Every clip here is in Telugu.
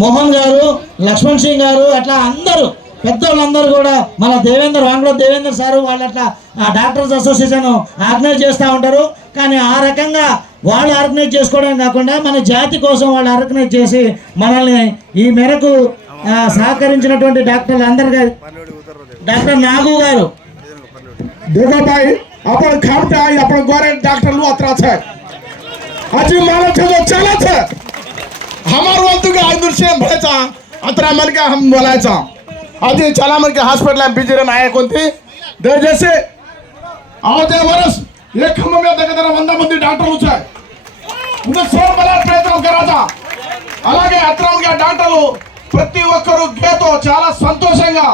మోహన్ గారు లక్ష్మణ్ సింగ్ గారు అట్లా అందరూ పెద్దోళ్ళందరూ కూడా మన దేవేందర్ వాంగ్లో దేవేందర్ సారు వాళ్ళు అట్లా ఆ డాక్టర్స్ అసోసియేషన్ ఆర్గనైజ్ చేస్తూ ఉంటారు. కానీ ఆ రకంగా వాళ్ళు ఆర్గనైజ్ చేసుకోవడం కాకుండా మన జాతి కోసం వాళ్ళు ఆర్గనైజ్ చేసి మనల్ని ఈ మేరకు సహకరించినటువంటి డాక్టర్లు అందరికీ డాక్టర్ నాగు గారు. దుర్గాబాయి అప్పుడు కాబట్టి అప్పుడు గోరే డాక్టర్లు అత్రా చాలా हमार वस्तु के आज से भरेचा अतरा मन के हम बोलायचा अजी चला मन के हॉस्पिटल में बिजी रन आए कोणती दे जैसे आओ ते वर्ष एक खम में देखा तेरा వంద మంది డాక్టర్లు వచ్చాయి ఇంకా సోర్ బల ప్రయత్నం కరాజా అలాగే అత్రౌండ్గా డాక్టర్లు ప్రతి ఒక్కరు గేతో చాలా సంతోషంగా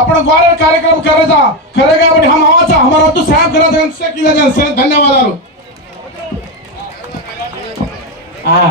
అప్పుడు గౌరవ కార్యక్రమం కరేదా కరే కాబట్టి హమ్ ఆవాచా హమారా వద్దు సాయం కరేదా से किया जाए से ధన్యవాదాలు हाँ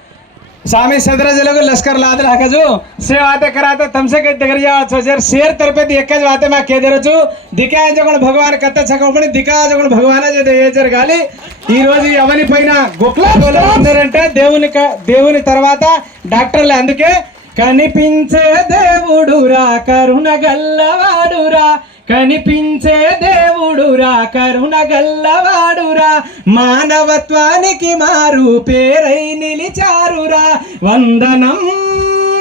స్వామి సదరాజులకు లష్కర్ లాదర్ హకజు సే వాతే కరాత తమసే కే దగ్గర చేయవచ్చు సార్ సేర్ తరపతి ఎక్కజ్ వాతే మా కే దరచు దికాయ భగవాన్ కత్త చకమని దికాయ జగణ భగవాన్ జే గాలి. ఈ రోజు ఎవరి పైన గొప్పలంటే దేవుని దేవుని తర్వాత డాక్టర్లు అందుకే కనిపించే దేవుడురా కరుణ గల్లవాడురా కనిపించే దేవుడురా కరుణ గల్లవాడురా మానవత్వానికి మారు పేరై నిలిచారురా. వందనం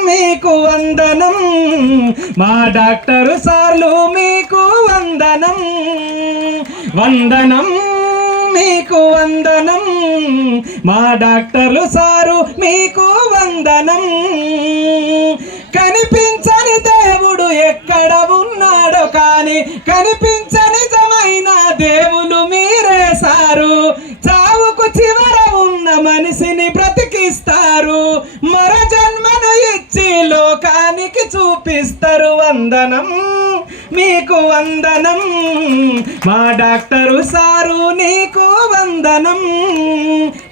మీకు వందనం మా డాక్టరు సార్లు మీకు వందనం. వందనం మీకు వందనం మా డాక్టర్లు సారు మీకు వందనం. కనిపి కనిపించని కనిపించని జమైన దేవులు మీరే సారు. చావుకు చివర ఉన్న మనిషిని బ్రతికిస్తారు. మర జన్మను ఇచ్చి లోకానికి చూపిస్తారు వందనం. మీకు వందనం. మా డాక్టరు సారు నీకు వందనం.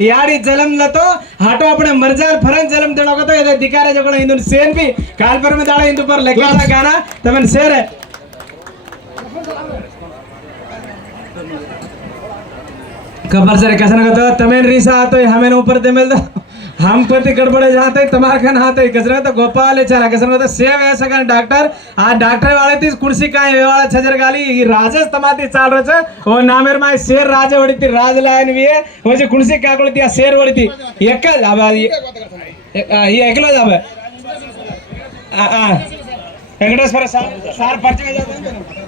యాడి జలంలతో హటోపడే మర్జాల్ ఫరం జలం తిడోగతో ఏదో ధికారే జగడ ఇందు సేన్పి కాల్పరం దాడ ఇందు పర్ లెక్క గానా సేరే. ખબર છે કસન કતો તમે રીસા હતો હમે ऊपर दे मिलता हम पति गड़बड़े जाते तमाखा नहाते गजरा तो गोपाल चला गजरा तो सेव ऐसा का डॉक्टर। आ डॉक्टर वाले तीस कुर्सी का ये वाला छजर गाली, ये राजेश तमाती चाल रहे वो नामेर माय शेर राजे वाली थी, राज लायन भी है। वो जे कुर्सी थी शेर थी। ये जाबे आ आ सार जाते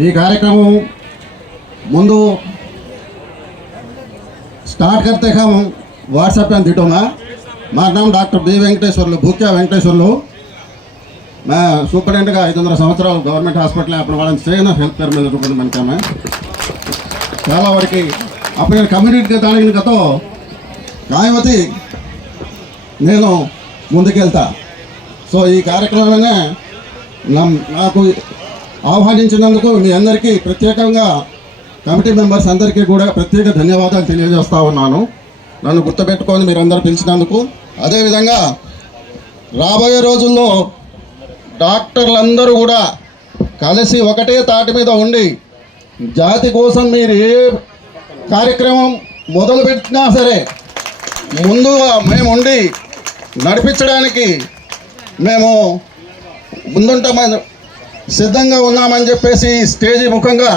ఈ కార్యక్రమం ముందు स्टार्ट करते हम व्हाट्सएप पे दिटोगा मारा नाम डॉक्टर बी వెంకటేశ్వర్లు భూక్యా వెంకటేశ్వర్లు मैं సూపరింటెండెంట్గా ఐదు వందల సంవత్సరాలు గవర్నమెంట్ హాస్పిటల్ అప్పుడు వాళ్ళని చేయను హెల్త్ కేర్ మీద రూపాయలు మనకామె చాలా వరకు అప్పుడు నేను కమ్యూనిటీకి దానికి గతో కాయవతి నేను ముందుకెళ్తా సో ఈ కార్యక్రమాన్ని నమ్- నాకు ఆహ్వానించినందుకు మీ అందరికీ ప్రత్యేకంగా కమిటీ మెంబర్స్ అందరికీ కూడా ప్రత్యేక ధన్యవాదాలు తెలియజేస్తా ఉన్నాను. నన్ను గుర్తుపెట్టుకొని మీరందరూ పిలిచినందుకు. అదేవిధంగా రాబోయే రోజుల్లో డాక్టర్లందరూ కూడా కలిసి ఒకటే తాటి మీద ఉండి జాతి కోసం మీరు ఏ కార్యక్రమం మొదలుపెట్టినా సరే ముందుగా మేము ఉండి నడిపించడానికి మేము ముందుంటామని సిద్ధంగా ఉన్నామని చెప్పేసి స్టేజీ ముఖంగా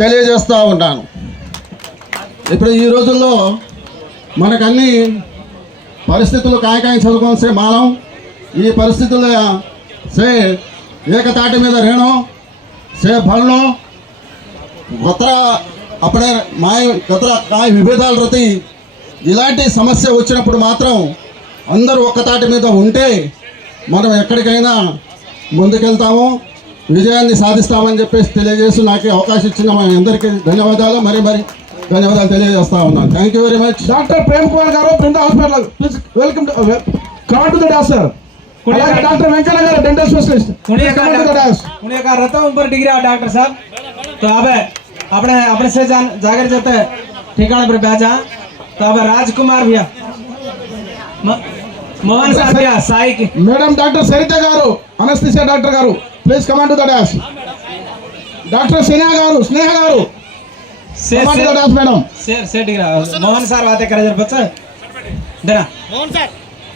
తెలియజేస్తూ ఉన్నాను. ఇప్పుడు ఈ రోజుల్లో మనకన్నీ పరిస్థితులు కాయకాయం చదువుకొని సే మానం ఈ పరిస్థితుల్లో సే ఏకతాటి మీద రేణు సే ఫలను గొత్ర అప్పుడే మాయ గొత్ర కాయ విభేదాలు రతి ఇలాంటి సమస్య వచ్చినప్పుడు మాత్రం అందరూ ఒక్కతాటి మీద ఉంటే మనం ఎక్కడికైనా ముందుకెళ్తాము. విజయాన్ని సాధిస్తామని చెప్పేసి తెలియజేసి నాకు ఈ అవకాశం ఇచ్చిన మా అందరికీ ధన్యవాదాలు మరి మరి ధన్యవాదాలు తెలియజేస్తా ఉన్నాను thank you very much doctor Prem Kumar గారు Brinda hospital please welcome come to the dais sir అలాగే డాక్టర్ వెంకన్న గారు dental specialist Pune come to the का డాస్ पुणे का रहता हूँ ऊपर डिग्री डॉक्टर साहब तो अब अपने अपने से जान जाकर जाते ठिकाने पर बैठा तो अब राजकुमार भैया म- मोहन साहब भैया साई की madam doctor Saritha garu anaesthesia doctor గారు please come on to the dais. Doctor Sneha garu Sneha garu. Come on madam. Sir sir Mohan sir వాత ఎక్కడ జరపచ్చా మోహన్ సార్.